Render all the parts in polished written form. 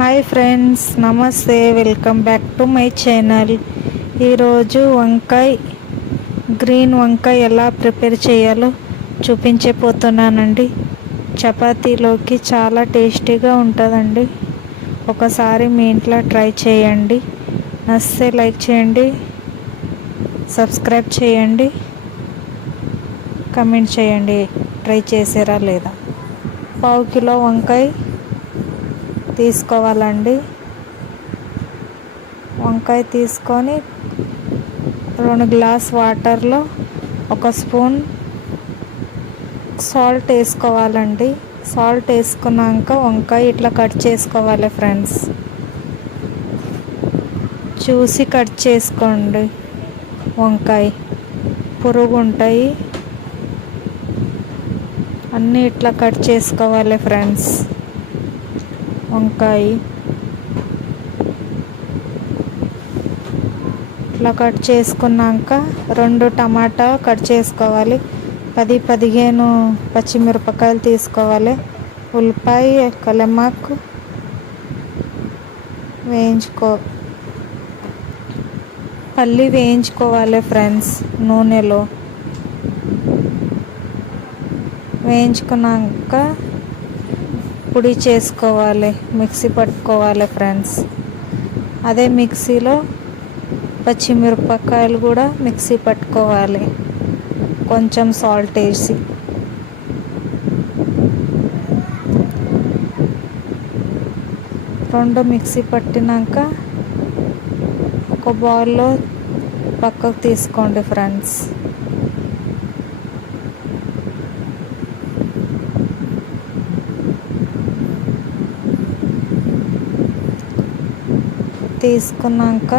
Hi friends, నమస్తే. Welcome back to my channel. ఈరోజు green వంకాయ ఎలా ప్రిపేర్ చేయాలో చూపించబోతున్నానండి. చపాతీలోకి చాలా టేస్టీగా ఉంటుందండి. ఒకసారి మీ ఇంట్లో ట్రై చేయండి. నచ్చితే లైక్ చేయండి, సబ్స్క్రైబ్ చేయండి, కమెంట్ చేయండి ట్రై చేసారా లేదా. పావు కిలో వంకాయ తీసుకోవాలండి. వంకాయ తీసుకొని 2 గ్లాస్ వాటర్లో 1 స్పూన్ సాల్ట్ వేసుకోవాలండి. సాల్ట్ వేసుకున్నాక వంకాయ ఇట్లా కట్ చేసుకోవాలి ఫ్రెండ్స్. చూసి కట్ చేసుకోండి. వంకాయ పురుగు ఉంటాయి, అన్నీ ఇట్లా కట్ చేసుకోవాలి ఫ్రెండ్స్. వంకాయ ఇట్లా కట్ చేసుకున్నాక 2 టమాటా కట్ చేసుకోవాలి. 10-15 పచ్చిమిరపకాయలు తీసుకోవాలి. ఉల్లిపాయ, కలెమాకు పల్లి వేయించుకోవాలి ఫ్రెండ్స్. నూనెలో వేయించుకున్నాక పొడి చేసుకోవాలి, మిక్సీ పట్టుకోవాలి ఫ్రెండ్స్. అదే మిక్సీలో పచ్చిమిరపకాయలు కూడా మిక్సీ పట్టుకోవాలి, కొంచెం సాల్ట్ వేసి. రెండు మిక్సీ పట్టినాక ఒక బౌల్లో పక్కకు తీసుకోండి ఫ్రెండ్స్. తీసుకున్నాక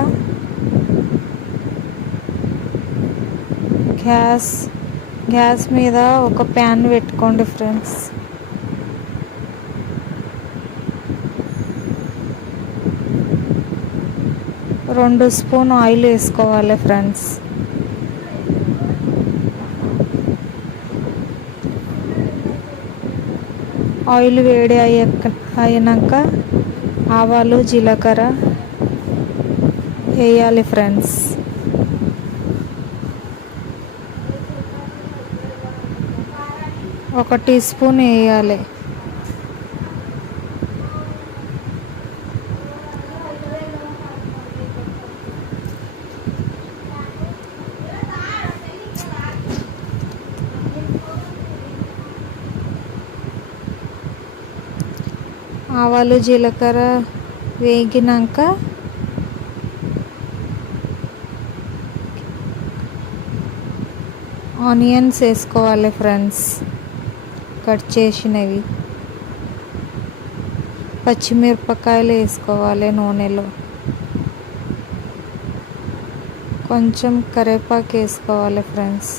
గ్యాస్ మీద ఒక ప్యాన్ పెట్టుకోండి ఫ్రెండ్స్. రెండు స్పూన్ ఆయిల్ వేసుకోవాలి ఫ్రెండ్స్. ఆయిల్ వేడి అయినాక ఆవాలు, జీలకర్ర వేయాలి ఫ్రెండ్స్. ఒక టీ స్పూన్ వేయాలి. ఆవాలు, జీలకర్ర వేగినాక ఆనియన్స్ వేసుకోవాలి ఫ్రెండ్స్, కట్ చేసినవి. పచ్చిమిరపకాయలు వేసుకోవాలి నూనెలో. కొంచెం కరివేపాకు వేసుకోవాలి ఫ్రెండ్స్.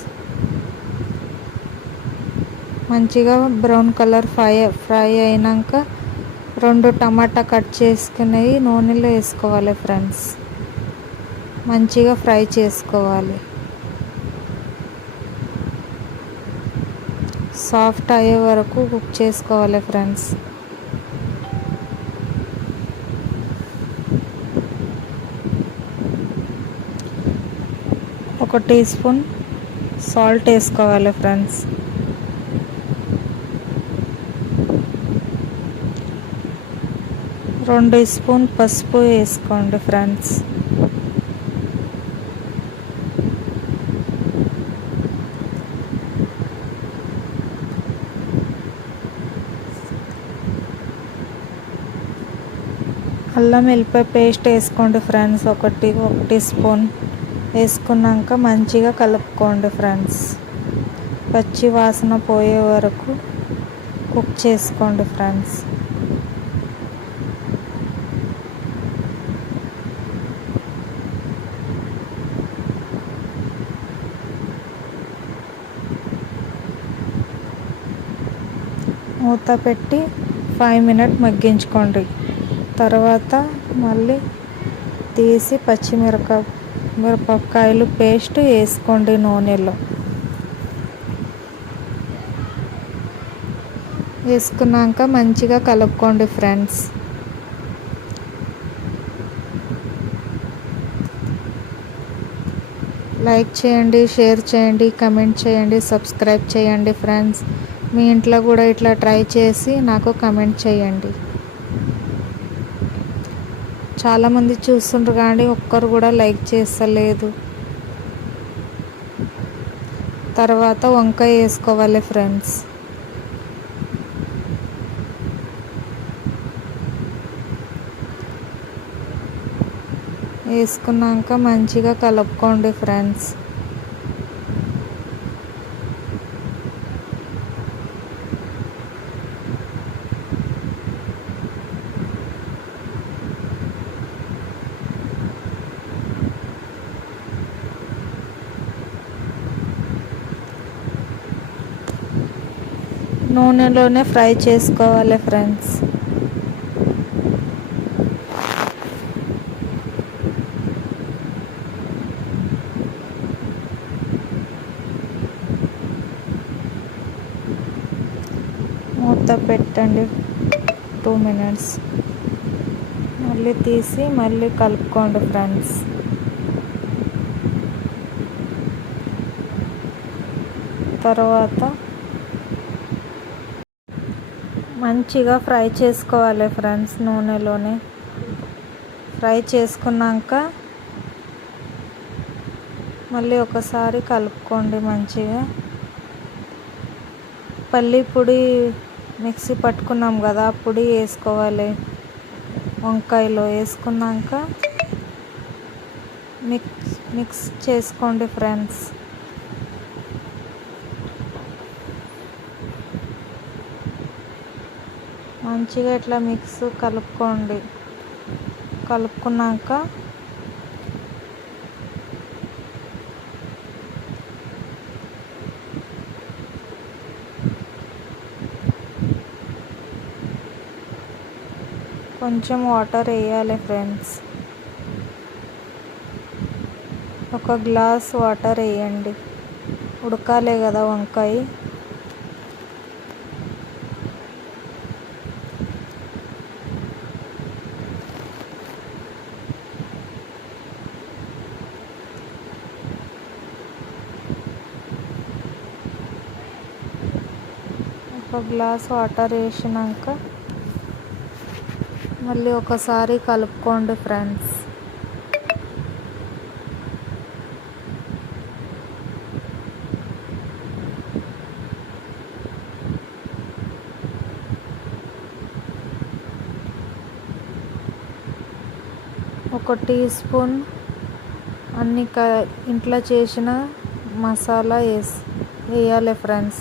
మంచిగా బ్రౌన్ కలర్ ఫ్రై అయినాక 2 టమాటా కట్ చేసుకునేవి నూనెలో వేసుకోవాలి ఫ్రెండ్స్. మంచిగా ఫ్రై చేసుకోవాలి. సాఫ్ట్ అయ్యే వరకు కుక్ చేసుకోవాలి ఫ్రెండ్స్. ఒక టీ స్పూన్ సాల్ట్ వేసుకోవాలి ఫ్రెండ్స్. రెండు స్పూన్ పసుపు వేసుకోండి ఫ్రెండ్స్. అల్లం వెల్లిపాయ పేస్ట్ వేసుకోండి ఫ్రెండ్స్. ఒక టీ స్పూన్ వేసుకున్నాక మంచిగా కలుపుకోండి ఫ్రెండ్స్. పచ్చి వాసన పోయే వరకు కుక్ చేసుకోండి ఫ్రెండ్స్. మూత పెట్టి 5 మినిట్స్ మగ్గించుకోండి. తర్వాత మళ్ళీ తీసి మిరపకాయలు పేస్ట్ వేసుకోండి నూనెలో. వేసుకున్నాక మంచిగా కలుపుకోండి ఫ్రెండ్స్. లైక్ చేయండి, షేర్ చేయండి, కమెంట్ చేయండి, సబ్స్క్రైబ్ చేయండి ఫ్రెండ్స్. మీ ఇంట్లో కూడా ఇట్లా ట్రై చేసి నాకు కమెంట్ చేయండి. చాలామంది చూస్తుండ్రు కానీ ఒక్కరు కూడా లైక్ చేస్తలేదు. తర్వాత వంకాయ వేసుకోవాలి ఫ్రెండ్స్. వేసుకున్నాక మంచిగా కలుపుకోండి ఫ్రెండ్స్. నూనెలోనే ఫ్రై చేసుకోవాలి ఫ్రెండ్స్. మూత పెట్టండి 2 minutes. మళ్ళీ తీసి మళ్ళీ కలుపుకోండి ఫ్రెండ్స్. తర్వాత మంచిగా ఫ్రై చేసుకోవాలి ఫ్రెండ్స్. నూనెలోనే ఫ్రై చేసుకున్నాక మళ్ళీ ఒకసారి కలుపుకోండి మంచిగా. పల్లి పొడి మిక్సీ పట్టుకున్నాం కదా, ఆ పొడి వేసుకోవాలి వంకాయలో. వేసుకున్నాక మిక్స్ చేసుకోండి ఫ్రెండ్స్. మంచిగా ఇట్లా కలుపుకోండి. కలుపుకున్నాక కొంచెం వాటర్ వేయాలి ఫ్రెండ్స్. 1 గ్లాస్ వాటర్ వేయండి, ఉడకాలే కదా వంకాయ. ఒక గ్లాస్ వాటర్ వేసినాక మళ్ళీ ఒకసారి కలుపుకోండి ఫ్రెండ్స్. ఒక టీ స్పూన్ అన్ని ఇంట్లో చేసిన మసాలా వేయాలి ఫ్రెండ్స్.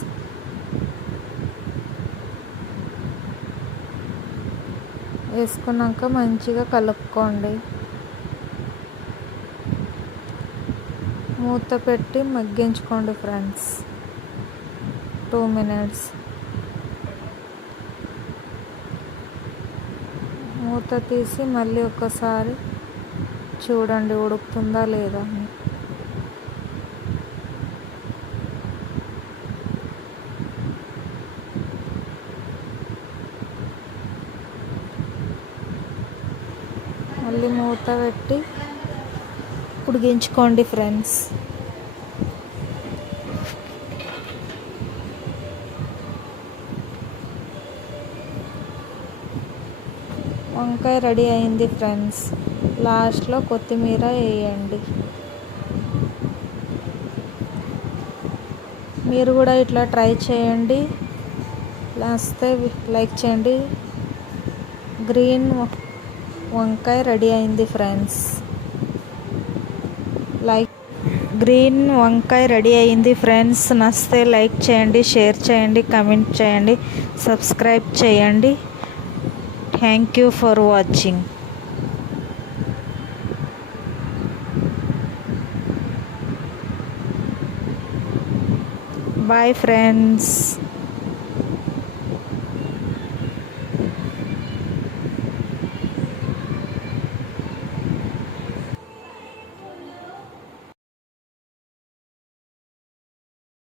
వేసుకున్నాక మంచిగా కలుపుకోండి. మూత పెట్టి మగ్గించుకోండి ఫ్రెండ్స్ 2 minutes. మూత తీసి మళ్ళీ ఒకసారి చూడండి ఉడుకుతుందా లేదా. మళ్ళీ మూత పెట్టి ఉడికించుకోండి ఫ్రెండ్స్. వంకాయ రెడీ అయింది ఫ్రెండ్స్. లాస్ట్లో కొత్తిమీర వేయండి. మీరు కూడా ఇట్లా ట్రై చేయండి. నచ్చితే లైక్ చేయండి. వంకాయ రెడీ అయింది ఫ్రెండ్స్. గ్రీన్ వంకాయ రెడీ అయింది ఫ్రెండ్స్. నచ్చితే లైక్ చేయండి, షేర్ చేయండి, కమెంట్ చేయండి, సబ్స్క్రైబ్ చేయండి. Thank you for watching. Bye friends.